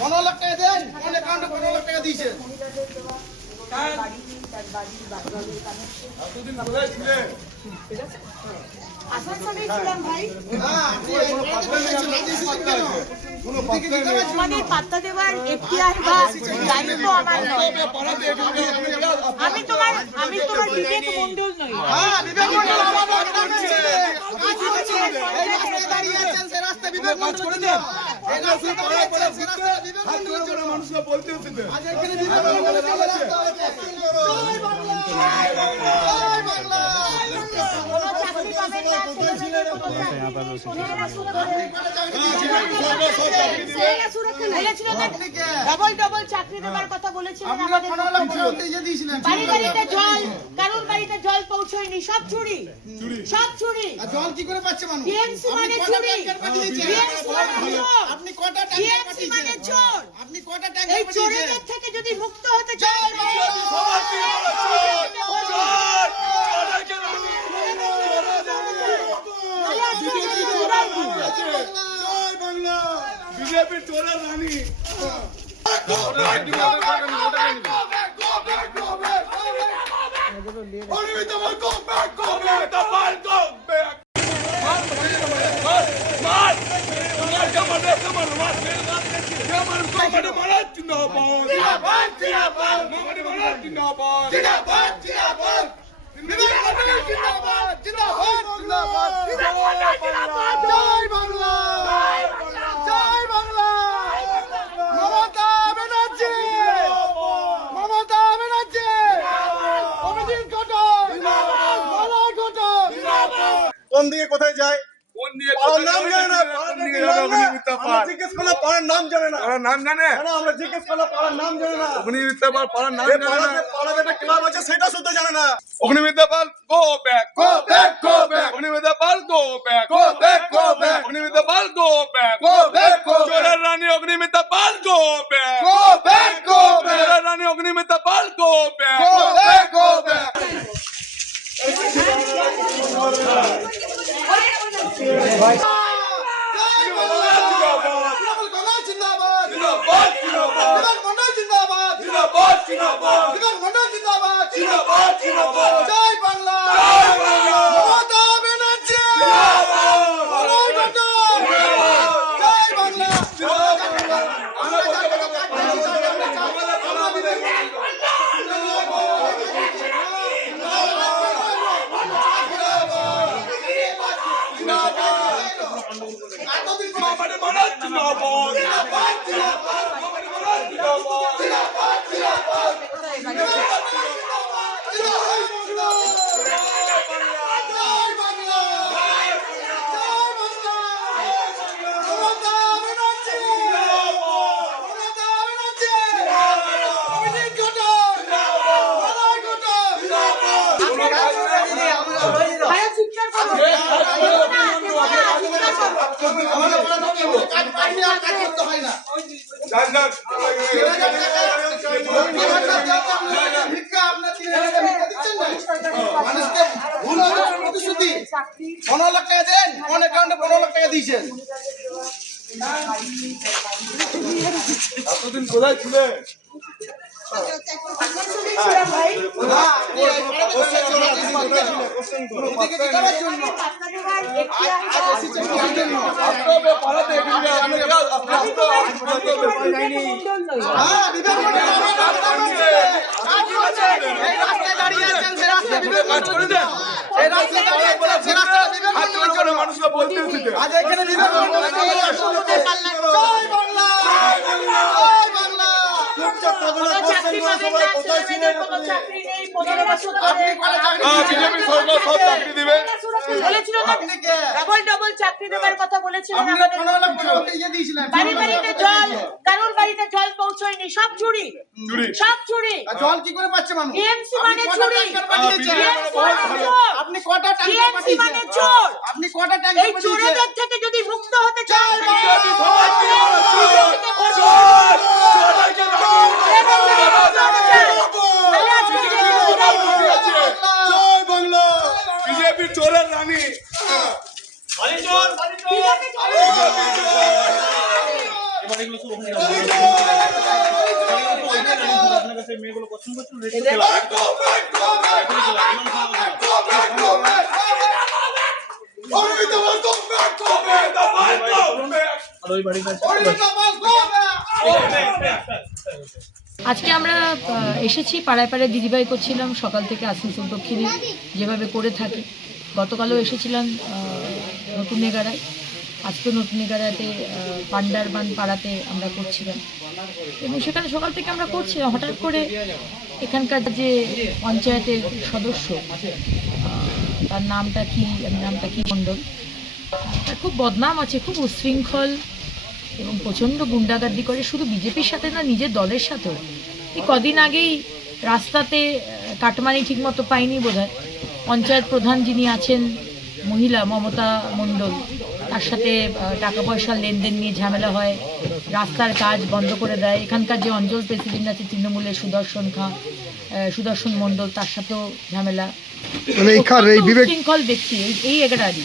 15 লাখ টাকা দেন, কোন অ্যাকাউন্টে 15 লাখ টাকা দিয়েছেন? তোমাদের পাত্তা দেওয়ার এখতিয়ার বা দায়িত্ব আমার নয়। আমি তোমার বিবেক মণ্ডল নই। বিবেক মণ্ডল আমার দাঁড়িয়ে আছেন, সে রাস্তায় বিবেক মণ্ডল ছিল। এই রাস্তায় দাঁড়িয়ে আছেন, সে রাস্তায় বিবেক মণ্ডল ছিল। মানুষরা বলতে হচ্ছে আজ এখানে বিবেক মণ্ডল ছিল, রাস্তা হয়েছে। জয় বাংলা, জয় বাংলা। কোনো চাকরি পাবেন না, ছেলেমেয়েদের কোনো ডবল চাকরি দেওয়ার কথা বলেছিলেন আমাদের মুখ্যমন্ত্রী। বাড়ি বাড়িতে জল, কারোর বাড়িতে জল পৌঁছয়নি, সব চুরি, সব চুরি। জল কি করে পাচ্ছে মানুষ? টিএমসি মানে চুরি, আপনি কটা টিএমসি মানে চোর। আপনি কটা টাকা এই চোরেদের থেকে যদি মুক্ত হতে চান, বিজেপির চোরের রানী জয় বাংলা, জয় বাংলা। মমতা ব্যানার্জি, মমতা ব্যানার্জি, অভিজিৎ ঘটক, মলয় ঘটক। কোন দিকে কোথায় যায়? কোন দিয়ে পাড়ার নাম জানে না, আমরা জিজ্ঞেস করলাম পাড়ার নাম জানে না। নাম জানে আমরা জিজ্ঞেস করলাম পাড়ার নাম জানে না। অগ্নিমিত্রাপাল পাড়ার নাম এই জানে না। পাড়াতে একটা ক্লাব আছে সেটা শুদ্ধ জানে না। Agnimitra Paul go back, Go back, go back, Agnimitra Paul go back, go back, go back, Agnimitra Paul go back, go back, go back, চোরের রানী Agnimitra Paul go back, go back, go back, চোরের রানী Agnimitra Paul go back, go back, go back. জিন্দাবাদ, জিন্দাবাদ, জিন্দাবাদ, বিবেক মণ্ডল জিন্দাবাদ, জিন্দাবাদ, জিন্দাবাদ, বিবেক মণ্ডল জিন্দাবাদ। জিন্দাবাদ, জিন্দাবাদ, জয় বাংলা, জয় বাংলা, মমতা ব্যানার্জি, মলয় ঘটক, জয় বাংলা। মামাটি মারার জিন্দাবাদ, জিন্দাবাদ, জিন্দাবাদ, মামাটি মারার জিন্দাবাদ, জিন্দাবাদ, জিন্দাবাদ, জয় বাংলা, জয় বাংলা। মমতা ব্যানার্জি, মমতা ব্যানার্জি, অভিজিৎ ঘটক, মলয় ঘটক। ভাইয়া চিৎকার করো। কাজ করতে হয় না। যান, যান। ভিক্ষা আপনার 3,000 টাকা ভিক্ষা দিচ্ছেন না? মানুষকে ভুল হবে প্রতিশ্রুতি। 15 লাখ টাকা দেন, কোন অ্যাকাউন্টে 15 লাখ টাকা দিয়েছেন? এতদিন কোথায় ছিলে? ভাই এদিকে কি করার জন্য? পাত্তা দেওয়ার এখতিয়ার বা আপনাকে পাড়াতে এখানে মণ্ডল নই। বিবেক মণ্ডল আমার রাস্তা হয়েছে। এই রাস্তায় দাঁড়িয়ে আছেন, সে রাস্তায় বিবেক মণ্ডল ছিল। এই রাস্তায় দাঁড়িয়ে আছেন, সে রাস্তায় বিবেক মণ্ডল ছিল। মানুষরা বলতে হচ্ছে আজ এখানে বিবেক মণ্ডল ছিল। জয় বাংলা, জয় বাংলা। কোনো চাকরি পাবেন না, ছেলেমেয়েদের কোনো চাকরি নেই, 15 বছর ধরে বিজেপি সরকার সব চাকরি দিবে। বলেছিল না, আপনি কে? ডবল চাকরি দেওয়ার কথা বলেছিলেন আপনি আমাদের 15 লাখ মুখ্যমন্ত্রী। টাকা দিয়ে দিয়েছিলেন। বাড়ি বাড়িতে জল, কারোর বাড়িতে জল পৌঁছয়নি, সব চুরি, চুরি। সব চুরি। আর জল কি করে পাচ্ছে মানুষ? টিএমসি আপনি মানে কটা চুরি, ট্যাঙ্কার পাঠিয়েছেন? টিএমসি মানে চোর, আপনি কটা ট্যাঙ্কার টিএমসি পাঠিয়েছেন? মানে চোর। আপনি কটা ট্যাঙ্কার এই পাঠিয়েছেন? চোরেদের থেকে যদি মুক্ত হতে চান, জয় বাংলা, বিজেপির চোরের রানী বিজেপি আজকে আমরা এসেছি পাড়ায় পাড়ায় দিদিভাই করছিলাম সকাল থেকে আসানসোল দক্ষিণে যেভাবে করে থাকি। গতকালও এসেছিলাম নতুন এগারায়, আজকে নতুন এগারাতে পান্ডারবান পাড়াতে আমরা করছিলাম এবং সেখানে সকাল থেকে আমরা করছিলাম। হঠাৎ করে এখানকার যে পঞ্চায়েতের সদস্য, তার নামটা কি মণ্ডল, তার খুব বদনাম আছে, খুব উশৃঙ্খল এবং প্রচণ্ড গুন্ডাগার্দি করে, শুধু বিজেপির সাথে না নিজের দলের সাথেও। এই কদিন আগেই রাস্তাতে কাটমানি ঠিকমতো পাইনি বোধহয়, পঞ্চায়েত প্রধান যিনি আছেন মহিলা মমতা মণ্ডল, তার সাথে টাকা পয়সার লেনদেন নিয়ে ঝামেলা হয়, রাস্তার কাজ বন্ধ করে দেয়। এখানকার যে অঞ্চল প্রেসিডেন্ট আছে তৃণমূলের সুদর্শন মণ্ডল, তার সাথেও ঝামেলা। উশৃঙ্খল ব্যক্তি এই এগারারি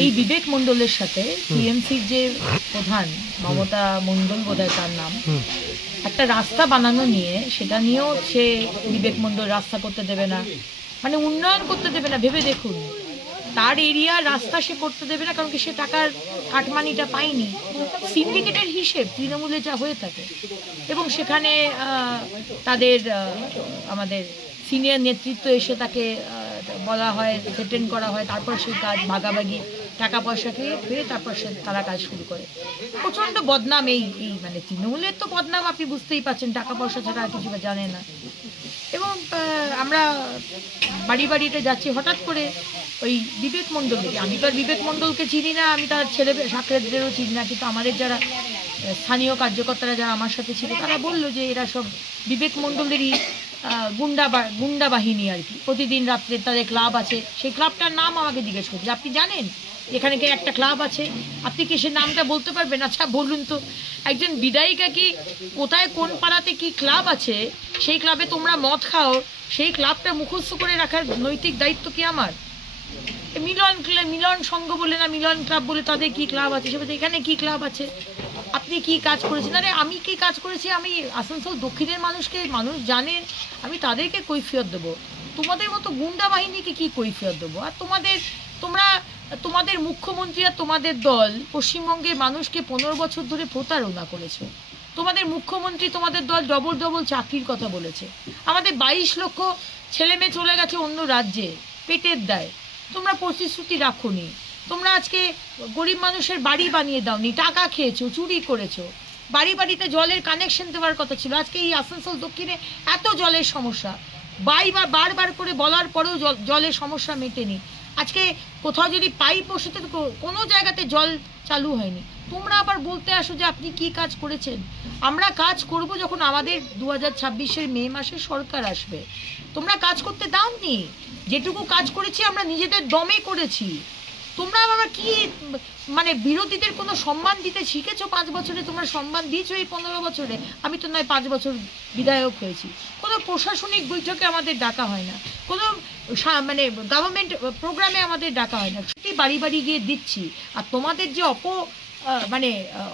এই বিবেক মণ্ডলের সাথে টিএমসির যে প্রধান মমতা মণ্ডল বোধহয় তার নাম, একটা রাস্তা বানানো নিয়ে, সেটা নিয়েও সে বিবেক মণ্ডল রাস্তা করতে দেবে না, মানে উন্নয়ন করতে দেবে না। ভেবে দেখুন, তার এরিয়ার রাস্তা সে করতে দেবে না, কারণ কি সে টাকার কাটমানিটা পায়নি। সিন্ডিকেটের হিসেব তৃণমূলে যা হয়ে থাকে, এবং সেখানে তাদের আমাদের সিনিয়র নেতৃত্ব এসে তাকে বলা হয়, থ্রেটেন করা হয়, তারপর সেই কাজ ভাগাভাগি টাকা পয়সা ফিরে তারপর তারা কাজ শুরু করে। প্রচণ্ড বদনাম এই মানে তৃণমূলের তো বদনাম আপনি বুঝতেই পারছেন, টাকা পয়সা ছাড়া আর কিছু জানে না। এবং আমরা বাড়িতে যাচ্ছি, হঠাৎ করে ওই বিবেক মণ্ডলকে, আমি তো আর বিবেক মণ্ডলকে চিনি না, আমি তার ছেলে সাকরেদদেরও চিনি না, কিন্তু আমাদের যারা স্থানীয় কার্যকর্তারা যারা আমার সাথে ছিল তারা বললো যে এরা সব বিবেক মণ্ডলেরই গুন্ডা বাহিনী আর কি। প্রতিদিন রাত্রে তাদের ক্লাব আছে, সেই ক্লাবটার নাম আমাকে জিজ্ঞেস করছে, আপনি জানেন এখানে কি একটা ক্লাব আছে, আপনি কি সে নামটা বলতে পারবেন? আচ্ছা বলুন তো, একজন বিধায়িকা কি কোথায় কোন পাড়াতে কি ক্লাব আছে, সেই ক্লাবে তোমরা মদ খাও, সেই ক্লাবটা মুখস্থ করে রাখার নৈতিক দায়িত্ব কি আমার? মিলন সংঘ বলে না, মিলন ক্লাব বলে তাদের কি ক্লাব আছে, সে এখানে কি ক্লাব আছে, আপনি কি কাজ করেছেন? আরে আমি কি কাজ করেছি, আমি আসানসোল দক্ষিণের মানুষ জানেন, আমি তাদেরকে কৈফিয়ত দেবো, তোমাদের মতো গুন্ডা বাহিনীকে কি কৈফিয়ত দেবো? আর তোমাদের মুখ্যমন্ত্রী আর তোমাদের দল পশ্চিমবঙ্গের মানুষকে 15 বছর ধরে প্রতারণা করেছে। তোমাদের মুখ্যমন্ত্রী তোমাদের দল ডবল চাকরির কথা বলেছে, আমাদের 22 লক্ষ ছেলে মেয়ে চলে গেছে অন্য রাজ্যে পেটের দায়, তোমরা প্রতিশ্রুতি রাখোনি, তোমরা আজকে গরিব মানুষের বাড়ি বানিয়ে দাওনি, টাকা খেয়েছো, চুরি করেছো, বাড়িতে জলের কানেকশন দেওয়ার কথা ছিল। আজকে এই আসানসোল দক্ষিণে এত জলের সমস্যা, বারবার করে বলার পরেও জলের সমস্যা মেটেনি। আজকে কোথাও যদি পাইপ বসে কোনো জায়গাতে জল চালু হয়নি, তোমরা আবার বলতে আসো যে আপনি কি কাজ করেছেন। আমরা কাজ করব যখন আমাদের 2026-এর মে মাসে সরকার আসবে, তোমরা কাজ করতে দাওনি। যেটুকু কাজ করেছি আমরা নিজেদের দমে করেছি, তোমরা আবার কি মানে বিরোধীদের কোনো সম্মান দিতে শিখেছো? 5 বছরে তোমরা সম্মান দিয়েছো, এই 15 বছরে আমি তো নয় 5 বছর বিধায়ক হয়েছি, কোনো প্রশাসনিক বৈঠকে আমাদের ডাকা হয় না, কোনো মানে গভর্নমেন্ট প্রোগ্রামে আমাদের ডাকা হয় না, সেটি বাড়ি গিয়ে দিচ্ছি। আর তোমাদের যে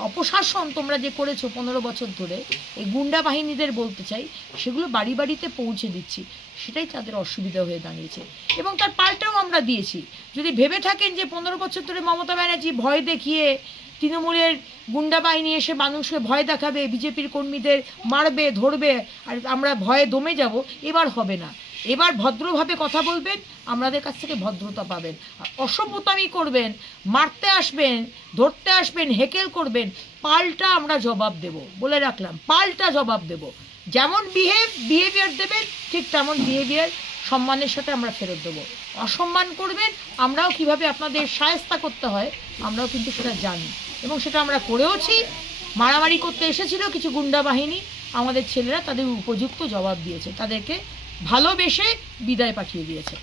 অপশাসন তোমরা যে করেছো 15 বছর ধরে, এই গুন্ডা বাহিনীদের বলতে চাই, সেগুলো বাড়িতে পৌঁছে দিচ্ছি, সেটাই তাদের অসুবিধা হয়ে দাঁড়িয়েছে। এবং তার পাল্টাও আমরা দিয়েছি। যদি ভেবে থাকেন যে 15 বছর ধরে মমতা ব্যানার্জি ভয় দেখিয়ে, তৃণমূলের গুন্ডা বাহিনী এসে মানুষকে ভয় দেখাবে, বিজেপির কর্মীদের মারবে ধরবে আর আমরা ভয়ে দমে যাব, এবার হবে না। এবার ভদ্রভাবে কথা বলবেন, আমাদের কাছ থেকে ভদ্রতা পাবেন। আর অসভ্যতামি করবেন, মারতে আসবেন, ধরতে আসবেন, হেকেল করবেন, পাল্টা আমরা জবাব দেব, বলে রাখলাম, পাল্টা জবাব দেব। যেমন বিহেভিয়ার দেবেন, ঠিক তেমন বিহেভিয়ার সম্মানের সাথে আমরা ফেরত দেবো। অসম্মান করবেন, আমরাও কিভাবে আপনাদের শায়েস্তা করতে হয় আমরাও কিন্তু সেটা জানি, এবং সেটা আমরা করেওছি। মারামারি করতে এসেছিল কিছু গুন্ডা বাহিনী, আমাদের ছেলেরা তাদের উপযুক্ত জবাব দিয়েছে, তাদেরকে ভালোবেসে বিদায় পাঠিয়ে দিয়েছে।